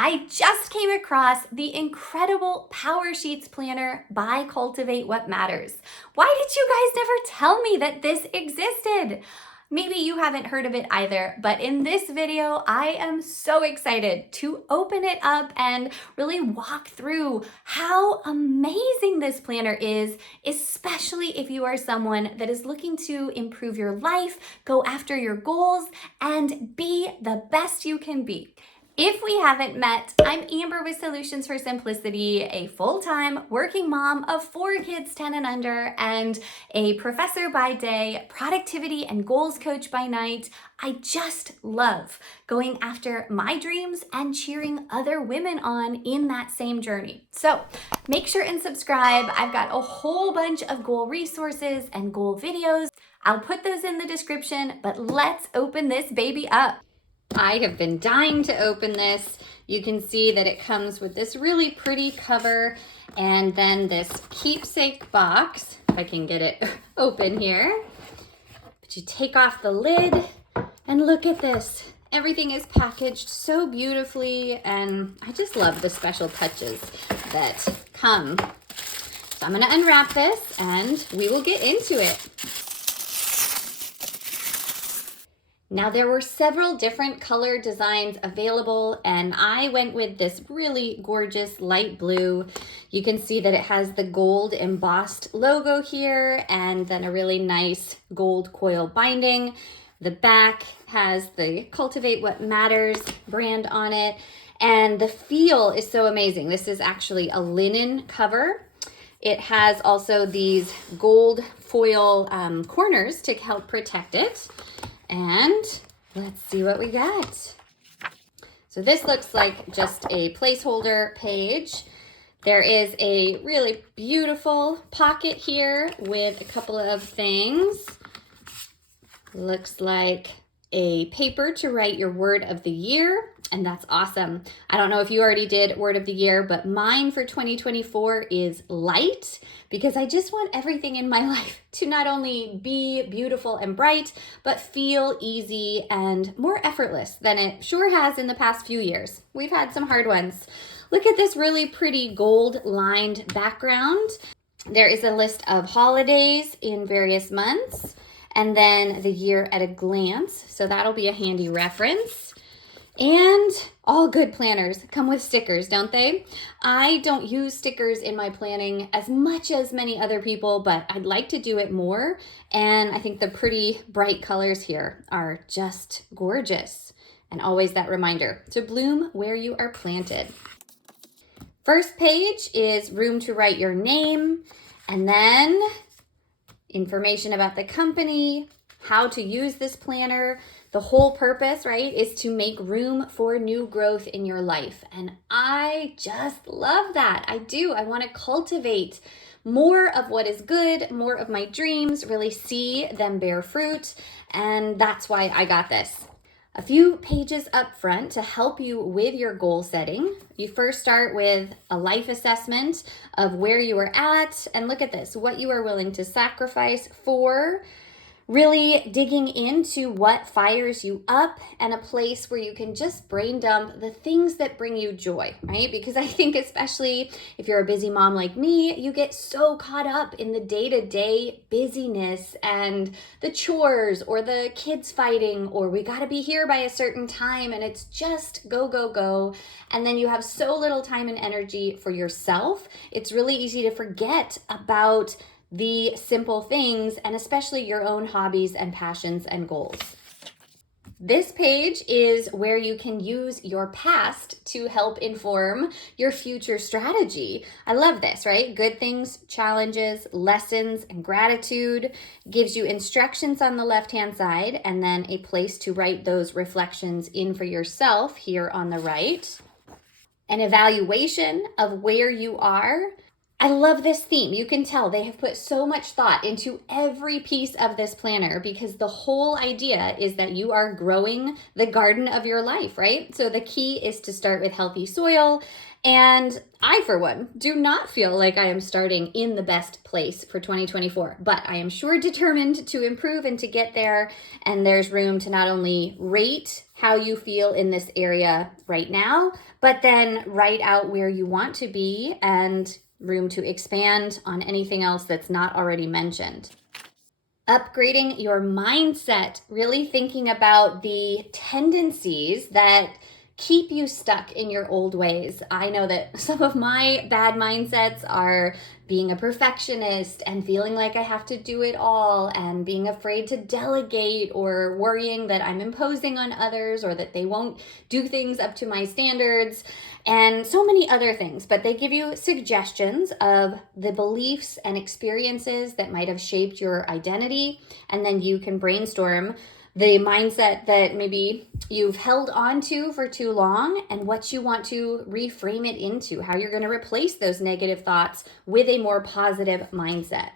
I just came across the incredible PowerSheets planner by Cultivate What Matters. Why did you guys never tell me that this existed? Maybe you haven't heard of it either, but in this video, I am so excited to open it up and really walk through how amazing this planner is, especially if you are someone that is looking to improve your life, go after your goals, and be the best you can be. If we haven't met, I'm Amber with Solutions for Simplicity, a full-time working mom of 4 kids 10 and under, and a professor by day, productivity and goals coach by night. I just love going after my dreams and cheering other women on in that same journey. So make sure and subscribe. I've got a whole bunch of goal resources and goal videos. I'll put those in the description, but let's open this baby up. I have been dying to open this. You can see that it comes with this really pretty cover and then this keepsake box, if I can get it open here. But you take off the lid and look at this. Everything is packaged so beautifully, and I just love the special touches that come. So I'm gonna unwrap this and we will get into it. Now there were several different color designs available, and I went with this really gorgeous light blue. You can see that it has the gold embossed logo here and then a really nice gold coil binding. The back has the Cultivate What Matters brand on it, and the feel is so amazing. This is actually a linen cover. It has also these gold foil corners to help protect it. And let's see what we got. So this looks like just a placeholder page. There is a really beautiful pocket here with a couple of things. Looks like a paper to write your word of the year, and that's awesome. I don't know if you already did word of the year, but mine for 2024 is light, because I just want everything in my life to not only be beautiful and bright, but feel easy and more effortless than it sure has in the past few years. We've had some hard ones. Look at this really pretty gold lined background. There is a list of holidays in various months, and then the year at a glance. So that'll be a handy reference. And all good planners come with stickers, don't they? I don't use stickers in my planning as much as many other people, but I'd like to do it more. And I think the pretty bright colors here are just gorgeous. And always that reminder to bloom where you are planted. First page is room to write your name, and then information about the company, how to use this planner. The whole purpose, right, is to make room for new growth in your life. And I just love that. I do. I want to cultivate more of what is good, more of my dreams, really see them bear fruit. And that's why I got this. A few pages up front to help you with your goal setting. You first start with a life assessment of where you are at, and look at this, what you are willing to sacrifice for. Really digging into what fires you up, and a place where you can just brain dump the things that bring you joy, right? Because I think especially if you're a busy mom like me, you get so caught up in the day-to-day busyness and the chores or the kids fighting, or we gotta be here by a certain time, and it's just go, go, go. And then you have so little time and energy for yourself. It's really easy to forget about the simple things, and especially your own hobbies and passions and goals. This page is where you can use your past to help inform your future strategy. I love this, right? Good things, challenges, lessons, and gratitude. Gives you instructions on the left-hand side, and then a place to write those reflections in for yourself here on the right. An evaluation of where you are, I love this theme. You can tell they have put so much thought into every piece of this planner because the whole idea is that you are growing the garden of your life, right? So the key is to start with healthy soil. And I, for one, do not feel like I am starting in the best place for 2024, but I am sure determined to improve and to get there. And there's room to not only rate how you feel in this area right now, but then write out where you want to be and room to expand on anything else that's not already mentioned. Upgrading your mindset, really thinking about the tendencies that keep you stuck in your old ways. I know that some of my bad mindsets are being a perfectionist and feeling like I have to do it all and being afraid to delegate or worrying that I'm imposing on others or that they won't do things up to my standards and so many other things. But they give you suggestions of the beliefs and experiences that might have shaped your identity, and then you can brainstorm the mindset that maybe you've held on to for too long and what you want to reframe it into, how you're going to replace those negative thoughts with a more positive mindset.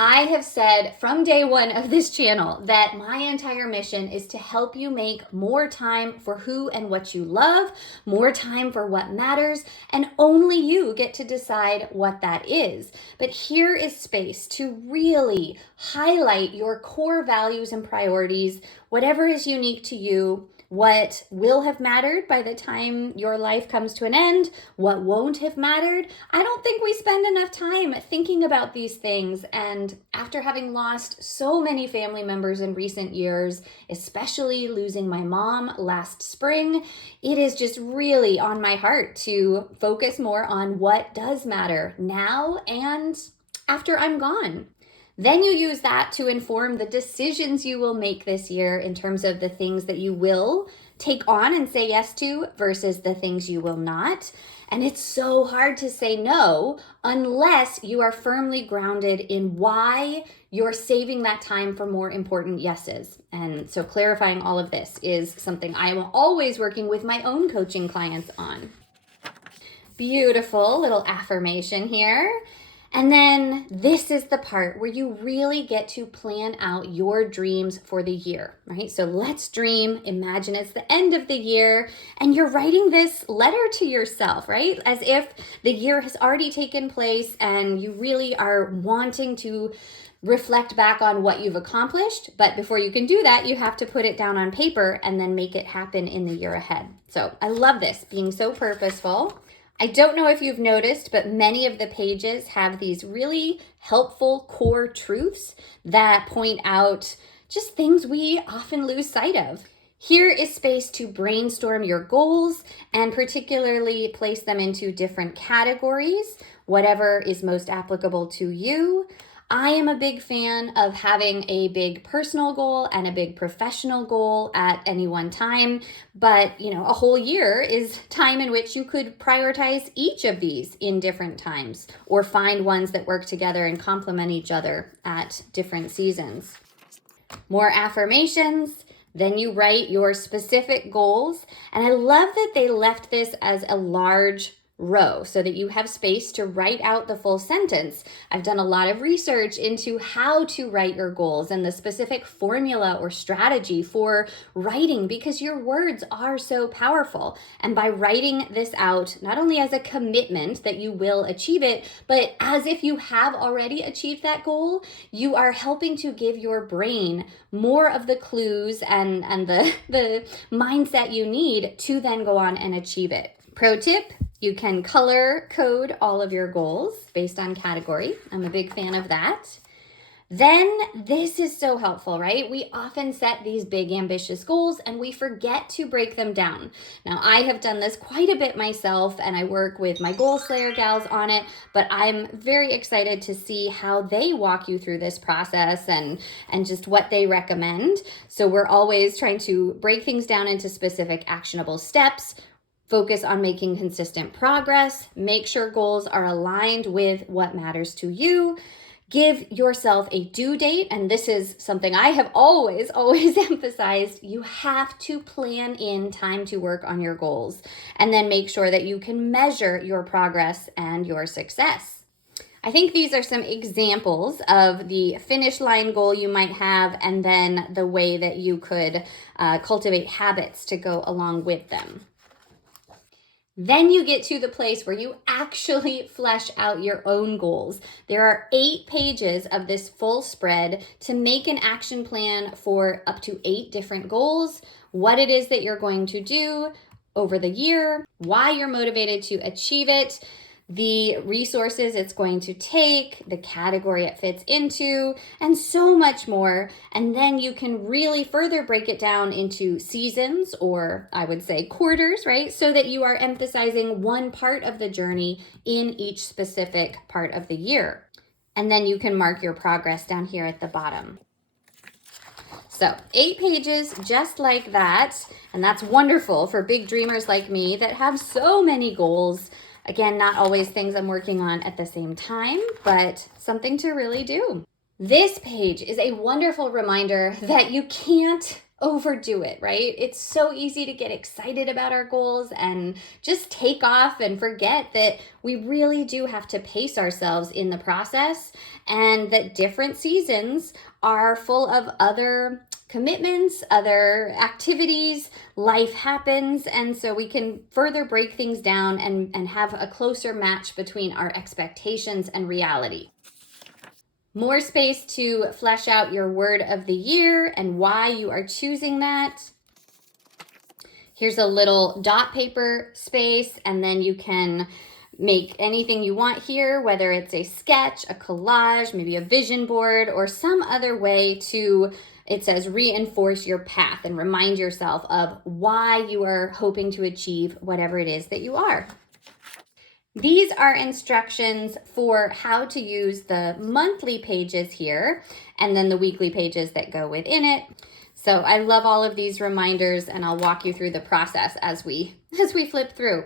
I have said from day one of this channel that my entire mission is to help you make more time for who and what you love, more time for what matters, and only you get to decide what that is. But here is space to really highlight your core values and priorities, whatever is unique to you, what will have mattered by the time your life comes to an end, what won't have mattered. I don't think we spend enough time thinking about these things. And after having lost so many family members in recent years, especially losing my mom last spring, it is just really on my heart to focus more on what does matter now and after I'm gone. Then you use that to inform the decisions you will make this year in terms of the things that you will take on and say yes to versus the things you will not. And it's so hard to say no unless you are firmly grounded in why you're saving that time for more important yeses. And so clarifying all of this is something I am always working with my own coaching clients on. Beautiful little affirmation here. And then this is the part where you really get to plan out your dreams for the year, right? So let's dream, imagine it's the end of the year and you're writing this letter to yourself, right? As if the year has already taken place and you really are wanting to reflect back on what you've accomplished. But before you can do that, you have to put it down on paper and then make it happen in the year ahead. So I love this, being so purposeful. I don't know if you've noticed, but many of the pages have these really helpful core truths that point out just things we often lose sight of. Here is space to brainstorm your goals and particularly place them into different categories, whatever is most applicable to you. I am a big fan of having a big personal goal and a big professional goal at any one time. But, a whole year is time in which you could prioritize each of these in different times or find ones that work together and complement each other at different seasons. More affirmations. Then you write your specific goals. And I love that they left this as a large row so that you have space to write out the full sentence. I've done a lot of research into how to write your goals and the specific formula or strategy for writing because your words are so powerful. And by writing this out, not only as a commitment that you will achieve it, but as if you have already achieved that goal, you are helping to give your brain more of the clues and the mindset you need to then go on and achieve it. Pro tip, you can color code all of your goals based on category. I'm a big fan of that. Then this is so helpful, right? We often set these big ambitious goals and we forget to break them down. Now, I have done this quite a bit myself and I work with my Goal Slayer gals on it, but I'm very excited to see how they walk you through this process and just what they recommend. So we're always trying to break things down into specific actionable steps, focus on making consistent progress, make sure goals are aligned with what matters to you, Give yourself a due date, and this is something I have always emphasized. You have to plan in time to work on your goals, and then make sure that you can measure your progress and your success. I think these are some examples of the finish line goal you might have, and then the way that you could cultivate habits to go along with them. Then you get to the place where you actually flesh out your own goals. There are 8 pages of this full spread to make an action plan for up to 8 different goals, what it is that you're going to do over the year, why you're motivated to achieve it, the resources it's going to take, the category it fits into, and so much more. And then you can really further break it down into seasons, or I would say quarters, right? So that you are emphasizing one part of the journey in each specific part of the year. And then you can mark your progress down here at the bottom. So 8 pages just like that. And that's wonderful for big dreamers like me that have so many goals. Again, not always things I'm working on at the same time, but something to really do. This page is a wonderful reminder that you can't overdo it, right? It's so easy to get excited about our goals and just take off and forget that we really do have to pace ourselves in the process, and that different seasons are full of other commitments, other activities, life happens, and so we can further break things down and have a closer match between our expectations and reality. More space to flesh out your word of the year and why you are choosing that. Here's a little dot paper space, and then you can make anything you want here, whether it's a sketch, a collage, maybe a vision board, or some other way to, it says, reinforce your path and remind yourself of why you are hoping to achieve whatever it is that you are. These are instructions for how to use the monthly pages here, and then the weekly pages that go within it. So I love all of these reminders, and I'll walk you through the process as we flip through.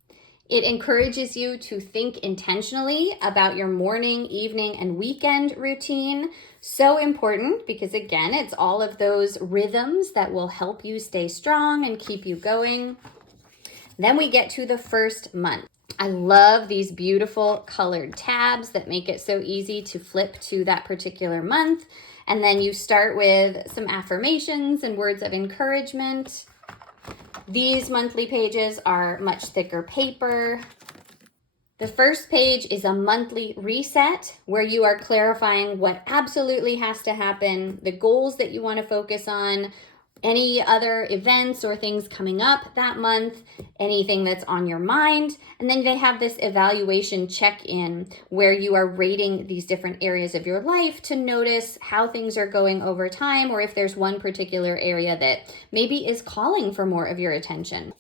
It encourages you to think intentionally about your morning, evening, and weekend routine. So important because, again, it's all of those rhythms that will help you stay strong and keep you going. Then we get to the first month. I love these beautiful colored tabs that make it so easy to flip to that particular month. And then you start with some affirmations and words of encouragement. These monthly pages are much thicker paper. The first page is a monthly reset where you are clarifying what absolutely has to happen, the goals that you want to focus on, any other events or things coming up that month, anything that's on your mind. And then they have this evaluation check-in where you are rating these different areas of your life to notice how things are going over time, or if there's one particular area that maybe is calling for more of your attention.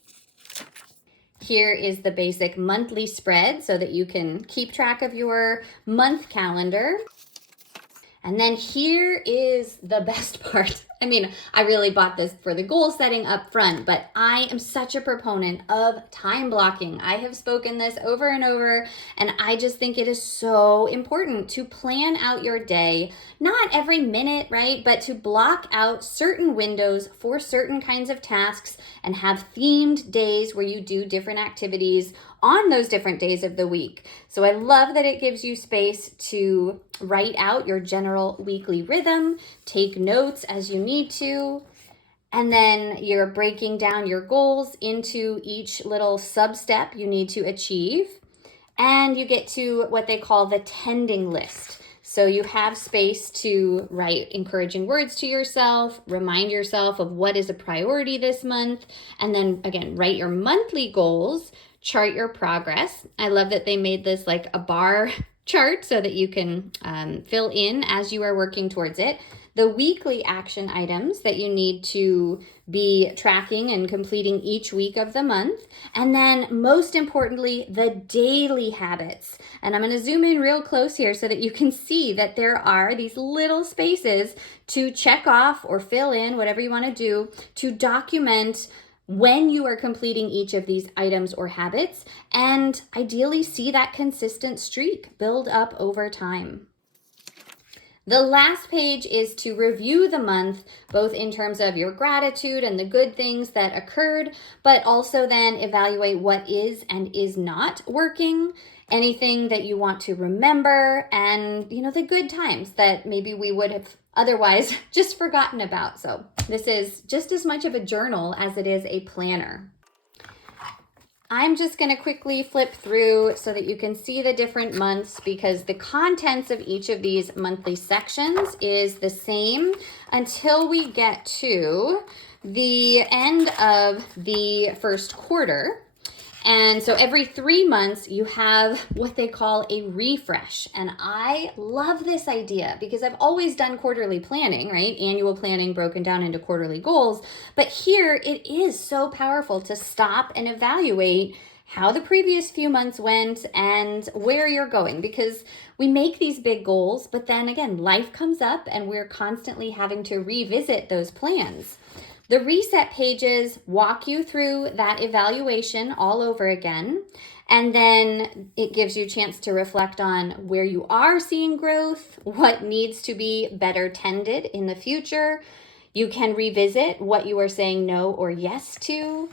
Here is the basic monthly spread so that you can keep track of your month calendar. And then here is the best part. I mean, I really bought this for the goal setting up front, but I am such a proponent of time blocking. I have spoken this over and over, and I just think it is so important to plan out your day, not every minute, right? But to block out certain windows for certain kinds of tasks and have themed days where you do different activities on those different days of the week. So I love that it gives you space to write out your general weekly rhythm, take notes as you need to, and then you're breaking down your goals into each little sub-step you need to achieve. And you get to what they call the tending list. So you have space to write encouraging words to yourself, remind yourself of what is a priority this month, and then again, write your monthly goals, chart your progress. I love that they made this like a bar chart so that you can fill in as you are working towards it. The weekly action items that you need to be tracking and completing each week of the month. And then most importantly, the daily habits. And I'm going to zoom in real close here so that you can see that there are these little spaces to check off or fill in, whatever you want to do, to document when you are completing each of these items or habits, and ideally see that consistent streak build up over time. The last page is to review the month, both in terms of your gratitude and the good things that occurred, but also then evaluate what is and is not working, anything that you want to remember, and the good times that maybe we would have otherwise just forgotten about. So this is just as much of a journal as it is a planner. I'm just going to quickly flip through so that you can see the different months, because the contents of each of these monthly sections is the same until we get to the end of the first quarter. And so every 3 months you have what they call a refresh. And I love this idea because I've always done quarterly planning, right? Annual planning broken down into quarterly goals. But here it is so powerful to stop and evaluate how the previous few months went and where you're going, because we make these big goals, but then again, life comes up and we're constantly having to revisit those plans. The reset pages walk you through that evaluation all over again, and then it gives you a chance to reflect on where you are seeing growth, what needs to be better tended in the future. You can revisit what you are saying no or yes to.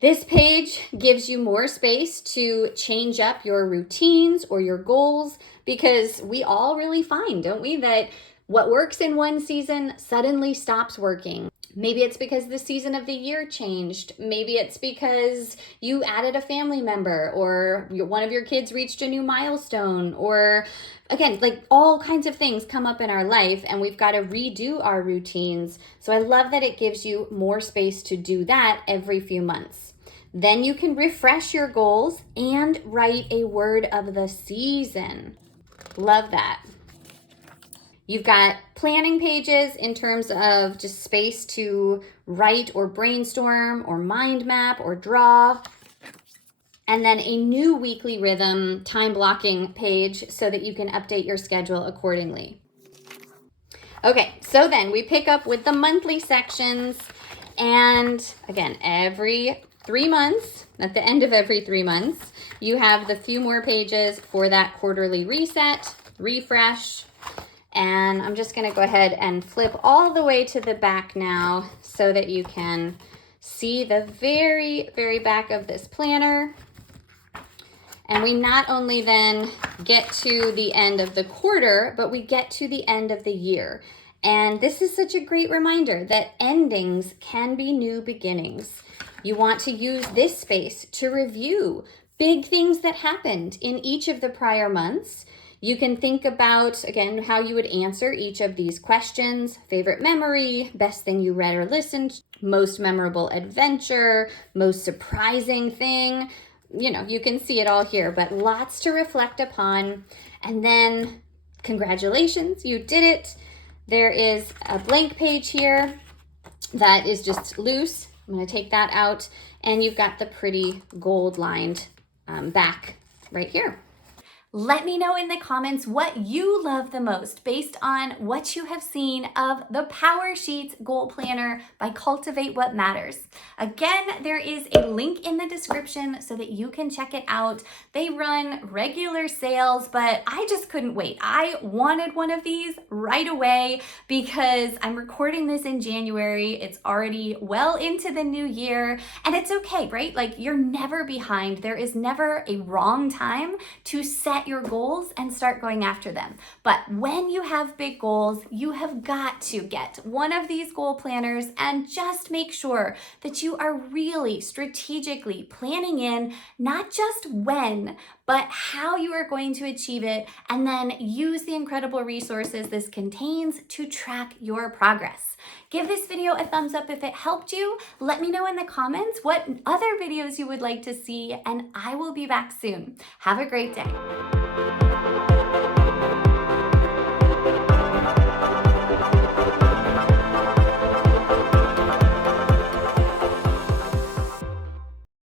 This page gives you more space to change up your routines or your goals, because we all really find, don't we, that what works in one season suddenly stops working. Maybe it's because the season of the year changed. Maybe it's because you added a family member, or one of your kids reached a new milestone, or again, like all kinds of things come up in our life and we've got to redo our routines. So I love that it gives you more space to do that every few months. Then you can refresh your goals and write a word of the season. Love that. You've got planning pages in terms of just space to write or brainstorm or mind map or draw. And then a new weekly rhythm time blocking page so that you can update your schedule accordingly. Okay, so then we pick up with the monthly sections. And again, every 3 months, at the end of every 3 months, you have the few more pages for that quarterly reset, refresh. And I'm just going to go ahead and flip all the way to the back now so that you can see the very, very back of this planner. And we not only then get to the end of the quarter, but we get to the end of the year. And this is such a great reminder that endings can be new beginnings. You want to use this space to review big things that happened in each of the prior months. You can think about, again, how you would answer each of these questions: favorite memory, best thing you read or listened, most memorable adventure, most surprising thing. You can see it all here, but lots to reflect upon. And then congratulations, you did it. There is a blank page here that is just loose. I'm going to take that out, and you've got the pretty gold lined back right here. Let me know in the comments what you love the most based on what you have seen of the PowerSheets Goal Planner by Cultivate What Matters. Again, there is a link in the description so that you can check it out. They run regular sales, but I just couldn't wait. I wanted one of these right away because I'm recording this in January. It's already well into the new year, and it's okay, right? Like, you're never behind. There is never a wrong time to set your goals and start going after them. But when you have big goals, you have got to get one of these goal planners and just make sure that you are really strategically planning in not just when, but how you are going to achieve it, and then use the incredible resources this contains to track your progress. Give this video a thumbs up if it helped you. Let me know in the comments what other videos you would like to see, and I will be back soon. Have a great day.